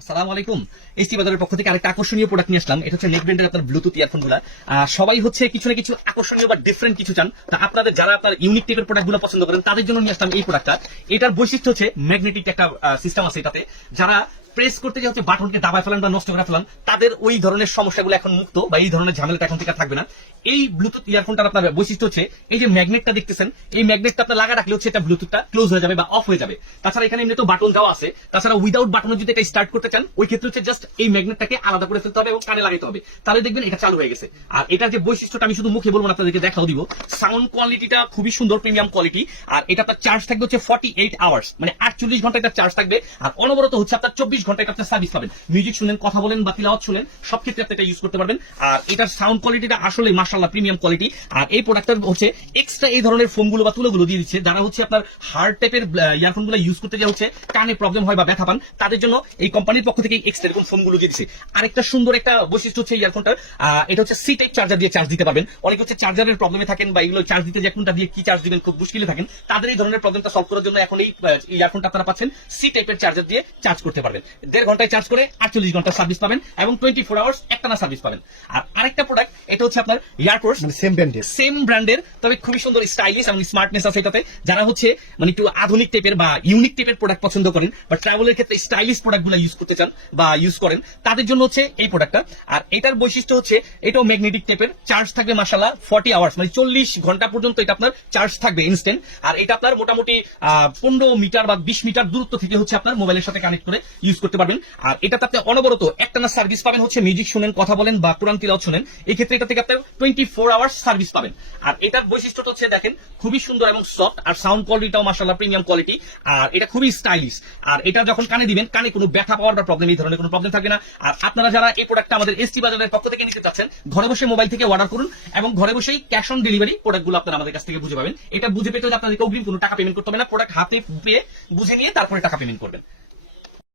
আসসালামু আলাইকুম। এসটি বাজারের পক্ষ থেকে আরেকটা আকর্ষণীয় প্রোডাক্ট নিয়ে আসলাম। এটা হচ্ছে নেক ব্র্যান্ডের আপনার ব্লুটুথ ইয়ারফোনগুলো সবাই হচ্ছে কিছু না কিছু আকর্ষণীয় বা ডিফারেন্ট কিছু চান। তা আপনাদের যারা আপনার ইউনিক টাইপের প্রোডাক্টগুলো পছন্দ করেন, তাদের জন্য নিয়ে আসলাম এই প্রোডাক্টটা এটার বৈশিষ্ট্য হচ্ছে ম্যাগনেটিক একটা সিস্টেম আছে এটাতে। যারা প্রেস করতে যে হচ্ছে বাটনকে দাবায় ফেলান বা নষ্ট করে ফেলান, তাদের ওই ধরনের সমস্যাগুলো এখন মুক্ত বা এই ধরনের ঝামেলাটা এখন থেকে থাকবে না। এই ব্লুটুথ ইয়ারফোনটার আপনার বৈশিষ্ট্য হচ্ছে, এই যে ম্যাগনেটটা দেখতেছেন, এই ম্যাগনেটটা আপনার লাগা রাখলে হচ্ছে এটা ব্লুটুথটা ক্লোজ হয়ে যাবে বা অফ হয়ে যাবে। তাছাড়া এখানে এমনি তো বাটন দেওয়া আছে, তাছাড়া উইদাউট বাটনে যদি এটা স্টার্ট করতে চান, ওই ক্ষেত্রে হচ্ছে জাস্ট এই ম্যাগনেটটাকে আলাদা করে ফেলতে হবে এবং কানে লাগাতে হবে। তাহলে দেখবেন এটা চালু হয়ে গেছে। আর এটার যে বৈশিষ্ট্যটা আমি শুধু মুখে বলব আপনাদেরকে দেখাও দিব। সাউন্ড কোয়ালিটিটা খুবই সুন্দর প্রিমিয়াম কোয়ালিটি আর এটা আপনার চার্জ থাকবে হচ্ছে ফর্টি এইট আওয়ার্স মানে আটচল্লিশ ঘণ্টা এটা চার্জ থাকবে। আর অনবরত হচ্ছে আপনার চব্বিশ ঘণ্টা আপনার সার্ভিস পাবেন। মিউজিক শুনেন কথা বলেন বা তিলাওয়াত শুনেন সব ক্ষেত্রে আপনি এটা ইউজ করতে পারবেন। আর এটার সাউন্ড কোয়ালিটিটা আসলে মার্শাল্লাহ প্রিমিয়াম কোয়ালিটি আর এই প্রোডাক্টটার হচ্ছে এক্সট্রা এই ধরনের ফোনগুলো বা তুলোগুলো দিয়ে দিচ্ছে, যারা হচ্ছে আপনার হার্ড টাইপের ইয়ারফোনগুলো ইউজ করতে যা হচ্ছে কানে প্রবলেম হয় বা ব্যথা পান, তাদের জন্য এই কোম্পানির পক্ষ থেকে এক্সট্রা এরকম ফোনগুলো দিয়ে দিচ্ছে। আরেকটা সুন্দর একটা বৈশিষ্ট্য হচ্ছে ইয়ারফোনটার এটা হচ্ছে সি টাইপ চার্জার দিয়ে চার্জ দিতে পারবেন। অনেকে হচ্ছে চার্জারের প্রবলেমে থাকেন বা এগুলো চার্জ দিতে যে কোনটা দিয়ে কি চার্জ দিবেন খুব মুশকিলে থাকেন। তাদের এই ধরনের প্রবলেমটা সলভ করার জন্য এখন এই ইয়ারফোনটা আপনারা পাচ্ছেন। সি টাইপের চার্জার দিয়ে চার্জ করতে পারবেন। দেড় ঘন্টায় চার্জ করে আটচল্লিশ ঘণ্টা সার্ভিস পাবেন এবং টোয়েন্টি ফোর আওয়ার্স একটানা সার্ভিস পাবেন। আর আরেকটা প্রোডাক্ট এটা হচ্ছে আপনার ইয়ারকোর্স মানে সেম ব্র্যান্ডের সেম ব্র্যান্ডের তবে খুবই সুন্দর স্টাইলিশ এবং স্মার্টনেস আছে এটাতে। যারা হচ্ছে মানে একটু আধুনিক টাইপের বা ইউনিক টাইপের প্রোডাক্ট পছন্দ করেন বা ট্রাভেলের ক্ষেত্রে স্টাইলিশ প্রোডাক্টগুলো ইউজ করতে চান বা ইউজ করেন তাদের জন্য হচ্ছে এই প্রোডাক্টটা আর এটার বৈশিষ্ট্য হচ্ছে এটাও ম্যাগনেটিক টাইপের চার্জ থাকবে মাসালা ফর্টি আওয়ার্স মানে চল্লিশ ঘণ্টা পর্যন্ত এটা আপনার চার্জ থাকবে ইনস্ট্যান্ট আর এটা আপনার মোটামুটি পনেরো মিটার বা বিশ মিটার দূরত্ব থেকে হচ্ছে আপনার মোবাইলের সাথে কানেক্ট করে ইউজ করতে পারবেন। আর এটাতে আপনি অনবরত একটানা সার্ভিস পাবেন, হচ্ছে মিউজিক শুনেন, কথা বলেন বা কোরআন তিলাওয়াত শুনেন। এই ক্ষেত্রে এটা থেকে আপনার টোয়েন্টি ফোর আওয়ার্স সার্ভিস পাবেন। আর এটার বৈশিষ্ট্যটা হচ্ছে, দেখেন, খুবই সুন্দর এবং সফট আর সাউন্ড কোয়ালিটিটাও মাসাল্লাহ প্রিমিয়াম কোয়ালিটি আর এটা খুবই স্টাইলিশ আর এটা যখন কানে দিবেন, কানে কোনো ব্যথা পাওয়ার বা প্রবলেম এই ধরনের কোনো প্রবলেম থাকবে না। আর আপনারা যারা এই প্রোডাক্টটা আমাদের এসটি বাজারের পক্ষ থেকে নিতে চাচ্ছেন, ঘরে বসে মোবাইল থেকে অর্ডার করুন এবং ঘরে বসেই ক্যাশ অন ডেলিভারি প্রোডাক্টগুলো আপনারা আমাদের কাছ থেকে বুঝে পাবেন। এটা বুঝে পেতে হলে আপনাদেরকে অগ্রিম কোনো টাকা পেমেন্ট করতে হবে না। প্রোডাক্ট হাতে পেয়ে বুঝে নিয়ে তারপরে টাকা পেমেন্ট করবেন।